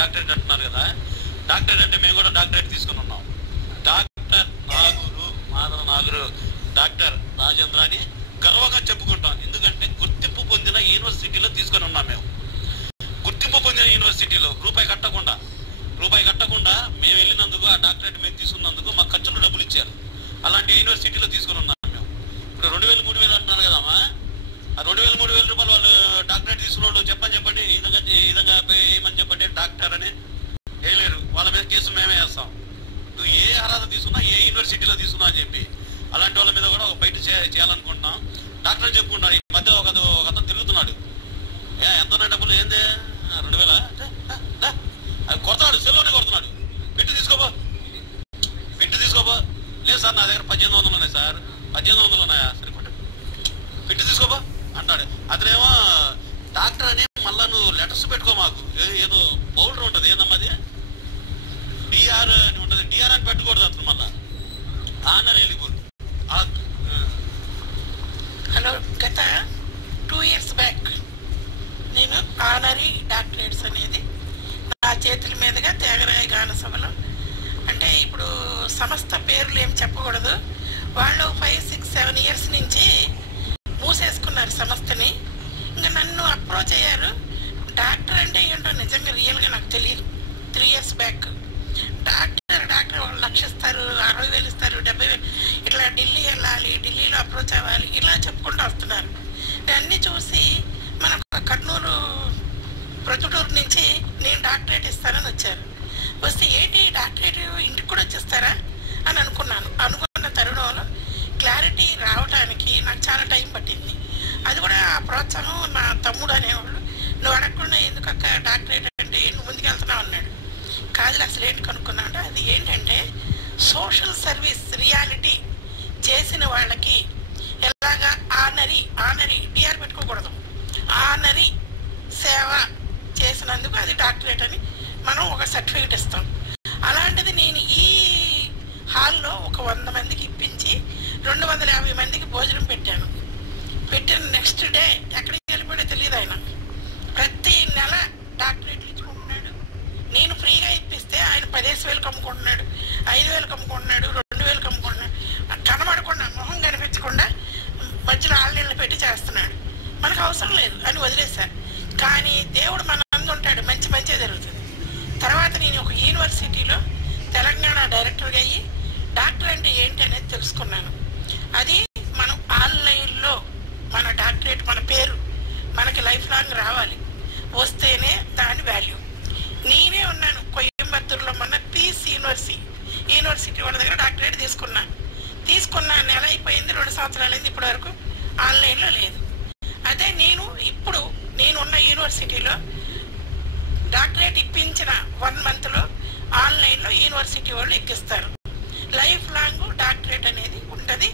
Doctorate అంటున్నారు కదా, doctorate అంటే మేము కూడా డాక్టరేట్ తీసుకుని ఉన్నాం. డాక్టర్ నాగూరు, మాధవ నాగూరు, డాక్టర్ రాజేంద్ర అని గర్వంగా చెప్పుకుంటాం. ఎందుకంటే గుర్తింపు పొందిన యూనివర్సిటీలో తీసుకొని ఉన్నాం మేము. గుర్తింపు పొందిన యూనివర్సిటీలో రూపాయి కట్టకుండా మేము వెళ్ళినందుకు, ఆ డాక్టరేట్ మేము తీసుకున్నందుకు మా ఖర్చులు డబ్బులు ఇచ్చారు. అలాంటి యూనివర్సిటీలో తీసుకుని ఉన్నాం మేము. ఇప్పుడు 2000 3000 అంటున్నారు కదమ్మా, ఆ 2000 3000 రూపాయలు వాళ్ళు డాక్టరేట్ తీసుకున్న వాళ్ళు చెప్పండి ఈ విధంగా ఏమని చెప్పండి డాక్టర్ అని వేయలేరు. వాళ్ళ మీద కేసు మేమే వేస్తాం. నువ్వు ఏ అర్హత తీసుకున్నా, ఏ యూనివర్సిటీలో తీసుకున్నా అని చెప్పి అలాంటి వాళ్ళ మీద కూడా ఒక బయట చేయాలనుకుంటున్నాం. డాక్టర్ చెప్పుకుంటారు. ఈ మధ్య ఒక అతను తిరుగుతున్నాడు, ఎంత డబ్బులు ఏందే 2000 అది కొడతాడు, సెల్లోనే కొడుతున్నాడు. పెట్టి తీసుకోబో లేదు సార్ నా దగ్గర 1800 ఉన్నాయి సార్, 1800 ఉన్నాయా, సరిపోతా పెట్టి తీసుకోబో అంటాడు. అతనేమో డాక్టర్ అని మళ్ళా నువ్వు లెటర్స్ పెట్టుకో, మాకు ఏదో పౌడర్ ఉంటుంది, ఏందమ్మా అది డిఆర్ అని ఉంటుంది, డిఆర్ అని పెట్టకూడదు అతను మళ్ళా ఆనర్ వెళ్ళిపోదు. హలో, గత 2 years బ్యాక్ నేను ఆనరీ డాక్టరేట్స్ అనేది నా చేతుల మీదుగా త్యాగరాయ గాన సభలో, అంటే ఇప్పుడు సంస్థ పేర్లు ఏం చెప్పకూడదు, వాళ్ళు 5 6 7 years నుంచి మూసేసుకున్నారు సంస్థని. ఇంకా నన్ను అప్రోచ్ అయ్యారు. డాక్టర్ అంటే ఏంటో నిజంగా రియల్గా నాకు తెలియదు. 3 years బ్యాక్ డాక్టర్ 1 లక్ష ఇస్తారు, 60,000 ఇస్తారు, 70,000 ఇట్లా ఢిల్లీ వెళ్ళాలి, ఢిల్లీలో అప్రోచ్ అవ్వాలి, ఇలా చెప్పుకుంటూ వస్తున్నారు. అన్నీ చూసి మనకు కర్నూలు ప్రొద్దుటూరు నుంచి నేను డాక్టరేట్ ఇస్తానని వచ్చారు. వస్తే ఏంటి డాక్టరేట్ ఇంటికి కూడా వచ్చేస్తారా అని అనుకున్న తరుణంలో క్లారిటీ రావడానికి నాకు చాలా టైం పట్టింది. అది కూడా ఆ ప్రోత్సాహం నా తమ్ముడు అనేవాళ్ళు, నువ్వు అడగకుండా ఎందుకక్క డాక్టరేట్ అంటే నువ్వు ముందుకెళ్తున్నావు అన్నాడు. కాదు అసలు ఏంటి కనుక్కున్నా అంటే అది ఏంటంటే సోషల్ సర్వీస్ రియాలిటీ చేసిన వాళ్ళకి ఎలాగా ఆనరీ డిఆర్ పెట్టుకోకూడదు, ఆనరీ సేవ చేసినందుకు అది డాక్టరేట్ అని మనం ఒక సర్టిఫికేట్ ఇస్తాం. అలాంటిది నేను ఈ హాల్లో ఒక 100 మందికి ఇప్పించి 250 మందికి భోజనం పెట్టాను. పెట్టిన నెక్స్ట్ డే ఎక్కడికి వెళ్ళిపోయో తెలియదు. ఆయన ప్రతి నెల డాక్టరేట్లు ఇచ్చుకుంటున్నాడు. నేను ఫ్రీగా ఇప్పిస్తే ఆయన 10,000 అమ్ముకుంటున్నాడు, 5,000 అమ్ముకుంటున్నాడు, 2,000 అమ్ముకుంటున్నాడు. కనబడకుండా, మొహం కనిపించకుండా మధ్యలో ఆళ్ళని పెట్టి చేస్తున్నాడు. మనకు అవసరం లేదు అని వదిలేశారు. కానీ దేవుడు మన అందు ఉంటాడు, మంచి జరుగుతుంది. తర్వాత నేను ఒక యూనివర్సిటీలో తెలంగాణ డైరెక్టర్గా అయ్యి డాక్టర్ అంటే ఏంటి అనేది తెలుసుకున్నాను. అది మనం ఆన్లైన్లో మన డాక్టరేట్, మన పేరు మనకి లైఫ్ లాంగ్ రావాలి, వస్తేనే దాని వాల్యూ. నేనే ఉన్నాను కోయంబత్తూరులో మొన్న పీస్ యూనివర్సిటీ వాళ్ళ దగ్గర డాక్టరేట్ తీసుకున్నా నెల అయిపోయింది, 2 సంవత్సరాలు అయింది, ఇప్పటి వరకు ఆన్లైన్లో లేదు. అదే నేనున్న యూనివర్సిటీలో డాక్టరేట్ ఇప్పించిన 1 monthలో ఆన్లైన్లో యూనివర్సిటీ వాళ్ళు ఎక్కిస్తారు. లైఫ్ లాంగ్ డాక్టరేట్ అనేది ఉంటుంది.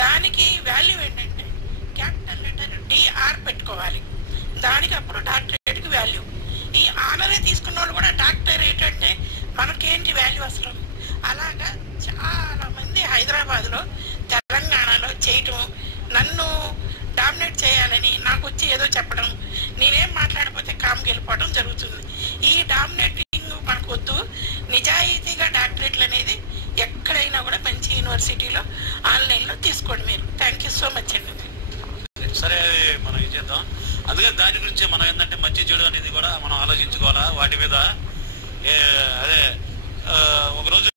దానికి వాల్యూ ఏంటంటే క్యాపిటల్ లెటర్ డిఆర్ పెట్టుకోవాలి, దానికి అప్పుడు డాక్టరేట్కి వాల్యూ. ఈ ఆనరే తీసుకున్న వాళ్ళు కూడా డాక్టరేట్ అంటే మనకేంటి వాల్యూ అసలు. అలాగా చాలా మంది హైదరాబాద్లో, తెలంగాణలో చేయటం, నన్ను డామినేట్ చేయాలని నాకు వచ్చి ఏదో చెప్పడం, నేనేం మాట్లాడిపోతే కామ్కి వెళ్ళిపోవడం జరుగుతుంది. ఈ డామినేటింగ్ మనకు వద్దు. నిజాయితీగా డాక్టరేట్లు అనేది ఎక్కడైనా కూడా మంచి యూనివర్సిటీలో ఆన్లైన్లో తీసుకోండి మీరు. థ్యాంక్ యూ సో మచ్ అండి. సరే, మనం ఏం చేద్దాం, అందుకని దాని గురించి మనం ఏంటంటే మంచి చెడు అనేది కూడా మనం ఆలోచించుకోవాలా. వాటి మీద అదే ఒకరోజు